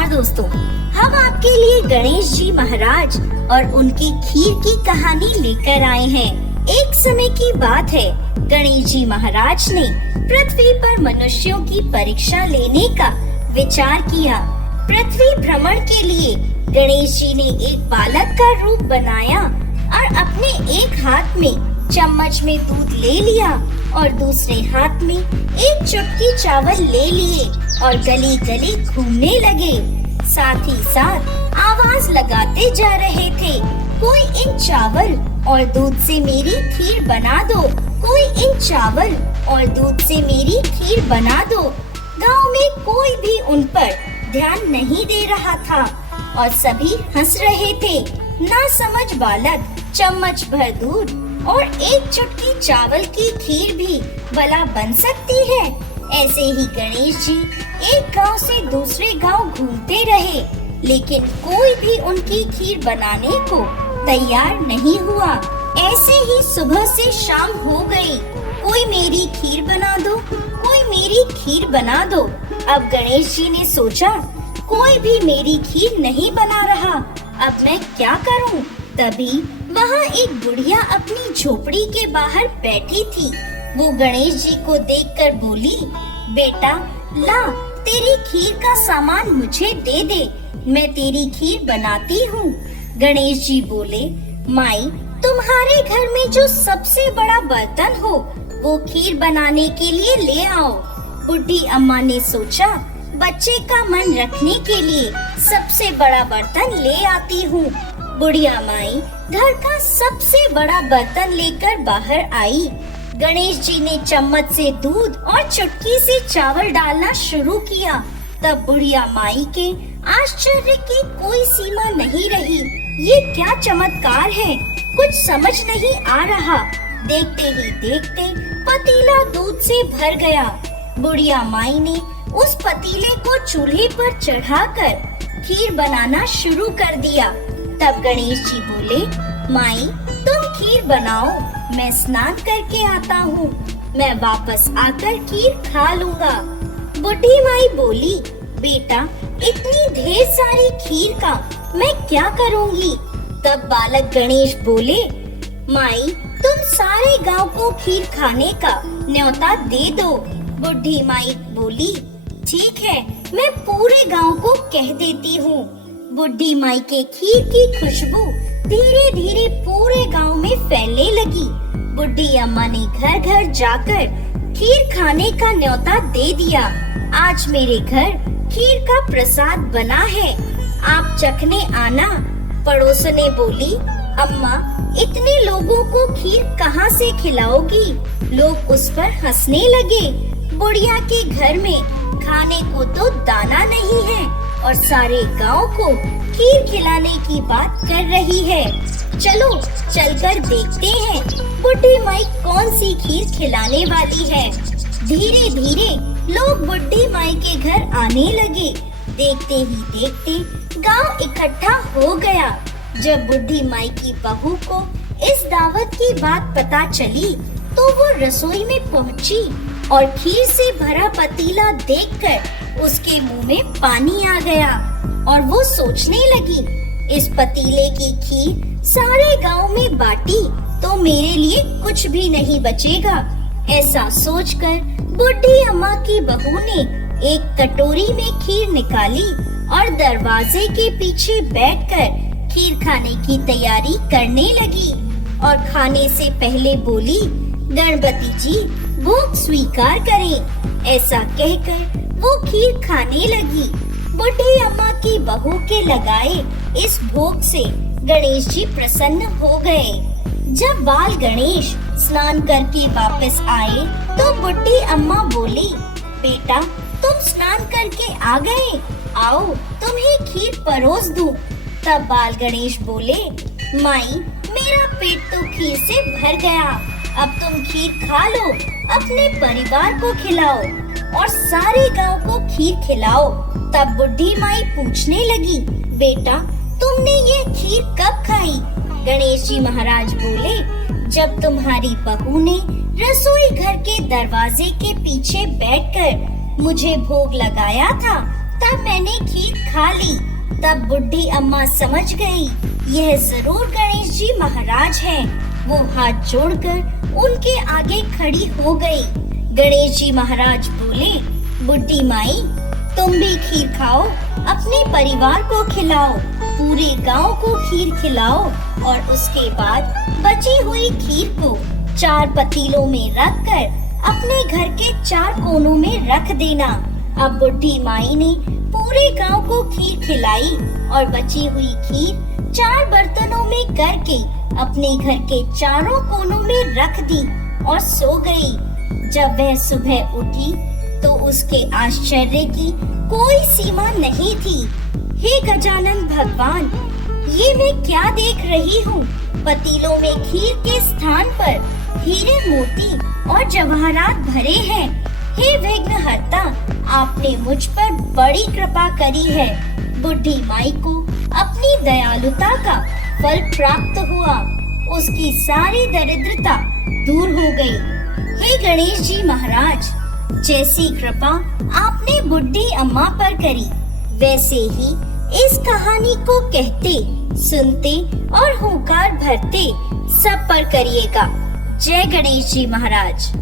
नमस्कार दोस्तों, हम आपके लिए गणेश जी महाराज और उनकी खीर की कहानी लेकर आए हैं। एक समय की बात है, गणेश जी महाराज ने पृथ्वी पर मनुष्यों की परीक्षा लेने का विचार किया। पृथ्वी भ्रमण के लिए गणेश जी ने एक बालक का रूप बनाया और अपने एक हाथ में चम्मच में दूध ले लिया और दूसरे हाथ में एक चुटकी चावल ले लिए और गली गली घूमने लगे। साथ ही साथ आवाज लगाते जा रहे थे, कोई इन चावल और दूध से मेरी खीर बना दो, कोई इन चावल और दूध से मेरी खीर बना दो। गांव में कोई भी उन पर ध्यान नहीं दे रहा था और सभी हंस रहे थे। ना समझ बालक चम्मच भर दूध और एक चुटकी चावल की खीर भी भला बन सकती है। ऐसे ही गणेश जी एक गांव से दूसरे गांव घूमते रहे, लेकिन कोई भी उनकी खीर बनाने को तैयार नहीं हुआ। ऐसे ही सुबह से शाम हो गई, कोई मेरी खीर बना दो, कोई मेरी खीर बना दो। अब गणेश जी ने सोचा, कोई भी मेरी खीर नहीं बना रहा, अब मैं क्या करूं? तभी वहाँ एक बुढ़िया अपनी झोपड़ी के बाहर बैठी थी। वो गणेश जी को देखकर बोली, बेटा ला, तेरी खीर का सामान मुझे दे दे, मैं तेरी खीर बनाती हूँ। गणेश जी बोले, माई, तुम्हारे घर में जो सबसे बड़ा बर्तन हो वो खीर बनाने के लिए ले आओ। बुढ़ी अम्मा ने सोचा, बच्चे का मन रखने के लिए सबसे बड़ा बर्तन ले आती हूँ। बुढ़िया माई घर का सबसे बड़ा बर्तन लेकर बाहर आई। गणेश जी ने चम्मच से दूध और चुटकी से चावल डालना शुरू किया। तब बुढ़िया माई के आश्चर्य की कोई सीमा नहीं रही। ये क्या चमत्कार है, कुछ समझ नहीं आ रहा। देखते ही देखते पतीला दूध से भर गया। बुढ़िया माई ने उस पतीले को चूल्हे पर चढ़ाकर खीर बनाना शुरू कर दिया। तब गणेश जी बोले, माई, तुम खीर बनाओ, मैं स्नान करके आता हूँ, मैं वापस आकर खीर खा लूँगा। बुढ़ी माई बोली, बेटा, इतनी ढेर सारी खीर का मैं क्या करूँगी? तब बालक गणेश बोले, माई, तुम सारे गांव को खीर खाने का न्योता दे दो। बुढ़ी माई बोली, ठीक है, मैं पूरे गांव को कह देती हूँ। बुढ़ी माई के खीर की खुशबू धीरे धीरे पूरे गांव में फैलने लगी। बुढ़ी अम्मा ने घर घर जाकर खीर खाने का न्योता दे दिया। आज मेरे घर खीर का प्रसाद बना है, आप चखने आना। पड़ोसने बोली, अम्मा, इतने लोगों को खीर कहाँ से खिलाओगी? लोग उस पर हंसने लगे। बुढ़िया के घर में खाने को तो दाना नहीं है और सारे गांव को खीर खिलाने की बात कर रही है। चलो चलकर देखते हैं बुढ़ी माई कौन सी खीर खिलाने वाली है। धीरे धीरे लोग बुढ़ी माई के घर आने लगे। देखते ही देखते गांव इकट्ठा हो गया। जब बुढ़ी माई की बहू को इस दावत की बात पता चली तो वो रसोई में पहुंची और खीर से भरा पतीला देखकर उसके मुंह में पानी आ गया और वो सोचने लगी, इस पतीले की खीर सारे गांव में बांटी तो मेरे लिए कुछ भी नहीं बचेगा। ऐसा सोचकर बुढ़ी अम्मा की बहू ने एक कटोरी में खीर निकाली और दरवाजे के पीछे बैठकर खीर खाने की तैयारी करने लगी और खाने से पहले बोली, गणपति जी, भोग स्वीकार करें। ऐसा कहकर वो खीर खाने लगी। बुढ़ी अम्मा की बहू के लगाए इस भोग से गणेश जी प्रसन्न हो गए। जब बाल गणेश स्नान करके वापस आए तो बुढ़ी अम्मा बोली, बेटा, तुम स्नान करके आ गए, आओ तुम्हें खीर परोस दूं। तब बाल गणेश बोले, माई, मेरा पेट तो खीर से भर गया, अब तुम खीर खा लो, अपने परिवार को खिलाओ और सारे गांव को खीर खिलाओ। तब बुढ़ी माई पूछने लगी, बेटा, तुमने ये खीर कब खाई? गणेश जी महाराज बोले, जब तुम्हारी बहू ने रसोई घर के दरवाजे के पीछे बैठकर मुझे भोग लगाया था, तब मैंने खीर खा खा ली। तब बुढ़ी अम्मा समझ गई, यह जरूर गणेश जी महाराज हैं। वो हाथ जोड़कर उनके आगे खड़ी हो गई। गणेश जी महाराज बोले, बुढ़ी माई, तुम भी खीर खाओ, अपने परिवार को खिलाओ, पूरे गांव को खीर खिलाओ और उसके बाद बची हुई खीर को 4 पतीलों में रखकर अपने घर के 4 कोनों में रख देना। अब बुढ़ी माई ने पूरे गांव को खीर खिलाई और बची हुई खीर 4 बर्तनों में करके अपने घर के चारों कोनों में रख दी और सो गई। जब वह सुबह उठी तो उसके आश्चर्य की कोई सीमा नहीं थी। हे गजानन भगवान, ये मैं क्या देख रही हूँ? पतीलों में खीर के स्थान पर हीरे मोती और जवाहरात भरे हैं। हे विघ्नहर्ता, आपने मुझ पर बड़ी कृपा करी है। बुढ़ी माई को अपनी दयालुता का फल प्राप्त हुआ। उसकी सारी दरिद्रता दूर हो गई। हे गणेश जी महाराज, जैसी कृपा आपने बुढ़ी अम्मा पर करी, वैसे ही इस कहानी को कहते, सुनते और हुंकार भरते सब पर करिएगा। जय गणेश जी महाराज।